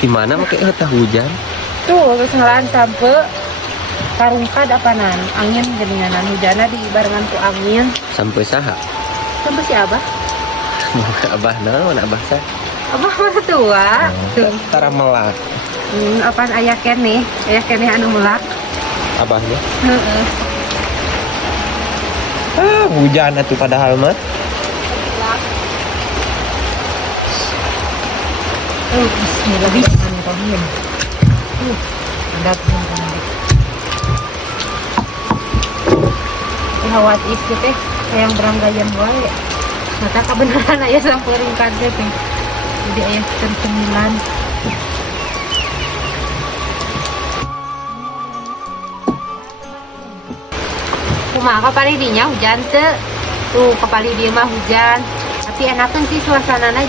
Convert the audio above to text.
Gimana pakai hata hujan? Tuh kesalahan sampai karungkad apa nan angin geninganan hujana di barengan ku angin Sampai saha? sampai si abah Abah naon abah sah? abah mana tua tuh Tara melak apaan ayah kene anu melak. abahnya. Heeh. Hujan atuh padahal mah. Bismillah bismillahirrahmanirrahim. Sedap hawat itu teh yang beranggayan wae. Mata kebenaran aya sampeuring kade teh. Jadi aya tercemilan. Kumaha kapali dinya hujan teu? Tuh kapali dia mah hujan. Tapi enakeun sih suasanana.